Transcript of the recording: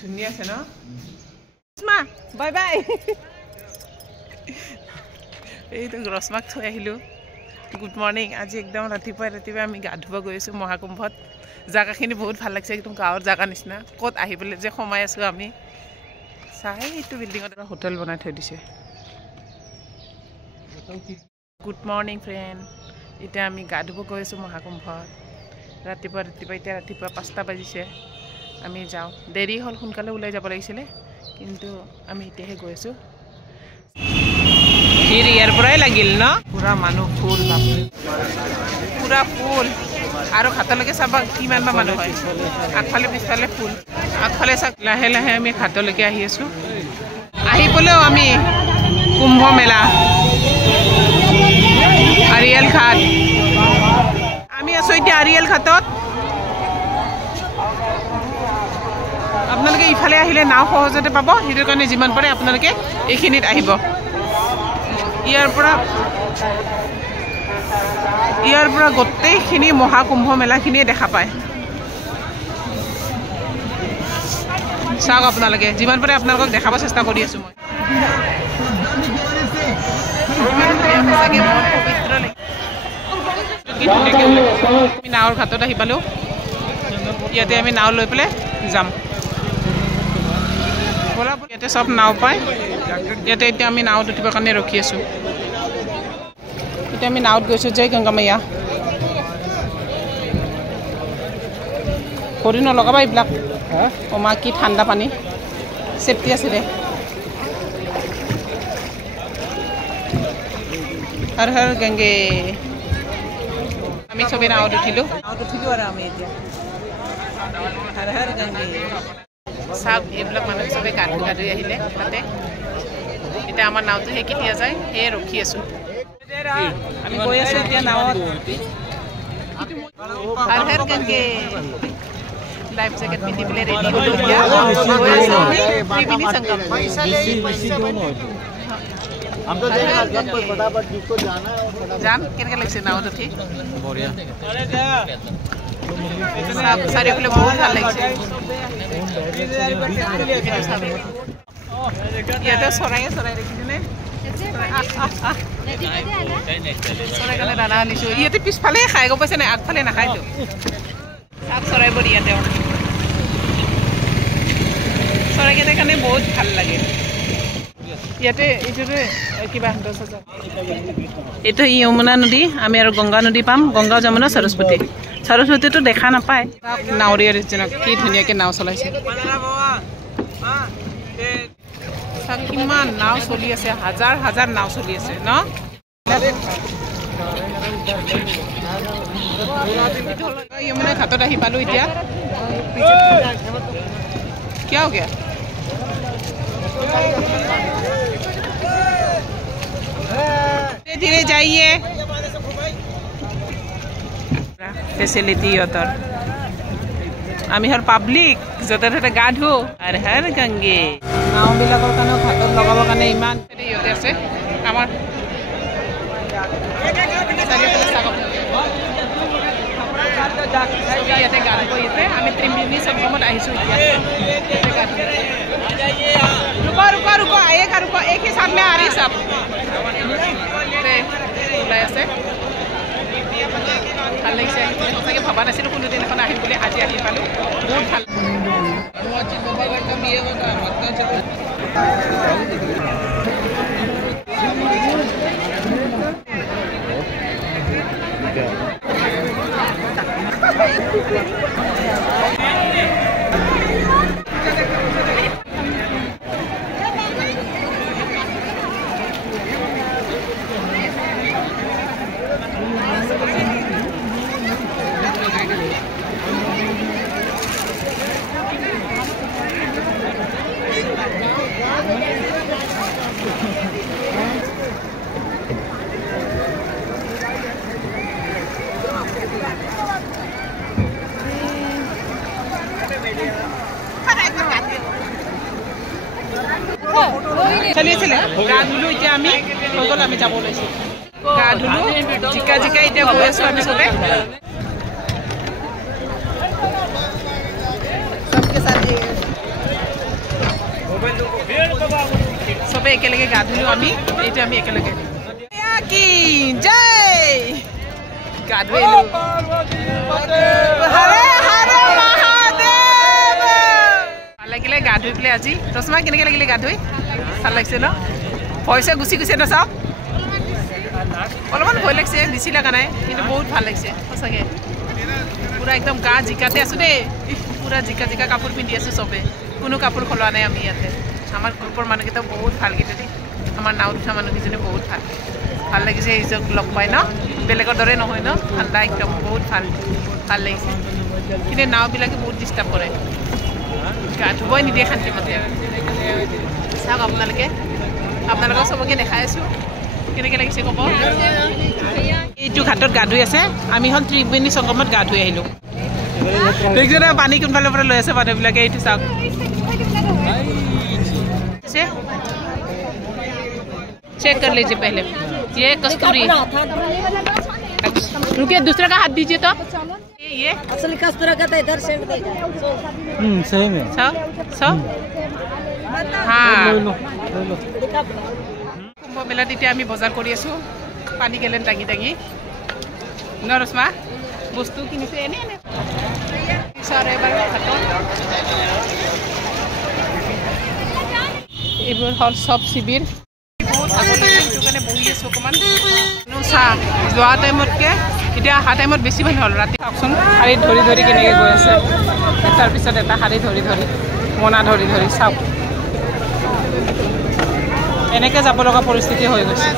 ধুনীয়া আছে ন ৰশ্মা bye bye এইটো ৰশ্মাক থৈ আহিলোঁ গুড মৰ্ণিং আজি একদম ৰাতিপুৱা আমি গা ধুব গৈ আছোঁ মহাকুম্ভত জাগাখিনি বহুত ভাল লাগিছে একদম গাঁৱৰ জাগা নিচিনা ক'ত আহি পেলাই যে সোমাই আছোঁ আমি চাই এইটো বিল্ডিঙত এটা হোটেল বনাই থৈ দিছে গুড মৰ্ণিং ফ্ৰেণ্ড এতিয়া আমি গা ধুব গৈ আছোঁ মহাকুম্ভত ৰাতিপুৱা এতিয়া ৰাতিপুৱা 5টা বাজিছে আমি যাওঁ দেৰি হ'ল সোনকালে ওলাই যাব লাগিছিলে কিন্তু আমি এতিয়াহে গৈ আছোঁ ইয়াৰ পৰাই লাগিল ন পুৰা মানুহ ফুল পুৰা ফুল আৰু ঘাটলৈকে চাবা কিমান বা মানুহ হয় আগফালে পিছফালে ফুল আগফালে চাওক লাহে লাহে আমি ঘাটলৈকে আহি আছোঁ আহি পেলেও আমি কুম্ভ মেলা আৰিয়েল ঘাট আমি আছোঁ এতিয়া আৰিয়েল ঘাটত আপোনালোকে ইফালে আহিলে নাও সহজতে পাব সেইটো কাৰণে যিমান পাৰে আপোনালোকে এইখিনিত আহিব ইয়াৰ পৰা গোটেইখিনি মহাকুম্ভ মেলাখিনিয়ে দেখা পায় চাওক আপোনালোকে যিমান পাৰে আপোনালোকক দেখাব চেষ্টা কৰি আছোঁ মই নাৱৰ ঘাটত আহি পালোঁ ইয়াতে আমি নাও লৈ পেলাই যাম ইয়াতে চব নাও পায় ইয়াতে এতিয়া আমি নাৱত উঠিবৰ কাৰণে ৰখি আছোঁ এতিয়া আমি নাৱত গৈছোঁ জয় গংগা মায়া ভৰি নলগাবা এইবিলাক অমা কি ঠাণ্ডা পানী চেফটি আছে দে হৰ হৰ গংগে আমি চবেই নাৱত উঠিলোঁ আৰু আমি এতিয়া হৰ হৰ গংগে চাওক এইবিলাক মানুহ চবেই গা ধুই আহিলে তাতে এতিয়া আমাৰ নাওটো সেই কেতিয়া যায় সেয়ে ৰখি আছোঁ আমি গৈ আছোঁ এতিয়া নাৱত হৰ হৰ গংগে লাইফ জেকেট পিন্ধি পেলাই ৰেডি হ'লোঁ এতিয়া গৈ আছোঁ আমি ত্ৰিবেণী সংগম যাম কেনেকৈ লাগিছে নাৱত উঠি চাৰিওফালে বহুত ভাল লাগিছে ইয়াতে চৰাই দেখিছেনে চৰাই কাৰণে দানা আনিছোঁ ইয়াতে পিছফালে খাই গম পাইছে নাই আগফালে নাখায়তো চাওক চৰাইবোৰ ইয়াতে চৰাইকেইটাৰ কাৰণে বহুত ভাল লাগে ইয়াতে এইটোতে কিবা এইটো যমুনা নদী আমি আৰু গংগা নদী পাম গংগা যমুনা সৰস্বতীটো দেখা নাপায় নাৱৰীয়া নিচিনাক কি ধুনীয়াকৈ নাও চলাইছে কিমান নাও চলি আছে হাজাৰ হাজাৰ নাও চলি আছে ন যমুনা ঘাটত আহি পালোঁ এতিয়া কিয় গিয়া धीरे जाइए फैसिलिटी इहतर आमी हर पाब्लिक जते तते गा धु हर हर गंगे नाव बिलाकर काने घाटत लगाबर काने इमान इहते আছে আমাৰ ইয়াতে গান গৈ আছে আমি ত্ৰিবেণী সংগমত আহিছোঁ এতিয়া रुको एक ही साथ में आ रही सब আছে ভাল লাগিছে সঁচাকৈ ভবা নাছিলোঁ কোনোদিন এখন আহিম বুলি আজি আহি পালোঁ বহুত ভাল चलिए गा धुलो इतना आम जा गा धुलो जिका जिका इतना गई आसो आम सबे सबके साथ চবে একেলগে গা ধুলো আমি এইটো আমি একেলগে কি জয় গা ধুইলো হৰে হৰে মহাদেৱ ভাল লাগিলে গা ধুই পেলাই আজি ৰসমা কেনেকৈ লাগিলে গা ধুই ভাল লাগিছে ন পইচা গুচি গৈছে ন চব অলপমান ভয় লাগিছে বেছি লগা নাই কিন্তু বহুত ভাল লাগিছে সঁচাকৈ পুৰা একদম গা জিকাতে আছোঁ দেই পুৰা জিকা জিকা কাপোৰ পিন্ধি আছোঁ চবে কোনো কাপোৰ খোলোৱা নাই আমি ইয়াতে আমাৰ গ্ৰুপৰ মানুহকেইটা বহুত ভালকেইটা দেই আমাৰ নাওত উঠা মানুহকেইজনী বহুত ভাল লাগিছে এইজক লগ পাই ন বেলেগৰ দৰে নহয় ন ঠাণ্ডা একদম বহুত ভাল লাগিছে কিন্তু নাওবিলাকে বহুত ডিষ্টাৰ্ব কৰে গা ধুবই নিদিয়ে শান্তিমতে চাওক আপোনালোকক চবকে দেখাই আছোঁ কেনেকৈ লাগিছে ক'ব এইটো ঘাটত গা ধুই আছে আমি হ'ল ত্ৰিবেণী সংগমত গা ধুই আহিলোঁ দেখিছে পানী কোনফালৰ পৰা লৈ আছে মানুহবিলাকে এইটো চাওক चेक कर लीजिए पहले ये कस्तूरी रुकिए दूसरा का हाथ दीजिए तो ये असली कस्तूरा का इधर से देगा सही में 100 हाँ কুম্ভ মেলাত এতিয়া আমি বজাৰ কৰি আছোঁ পানী গেলেন দাঙি দাঙি ন ৰসমা বস্তু কিনিছে এনে এবাৰ এইবোৰ হ'ল চব শিবিৰ বহুত আগতে সেইটো কাৰণে বহি আছোঁ অকণমান চাহ যোৱা টাইমতকৈ এতিয়া অহা টাইমত বেছি মানুহ হ'ল ৰাতি চাওকচোন শাৰী ধৰি ধৰি কেনেকৈ গৈ আছে তাৰপিছত এটা শাৰী ধৰি ধৰি মনা ধৰি ধৰি চাওক এনেকৈ যাব লগা পৰিস্থিতি হৈ গৈছে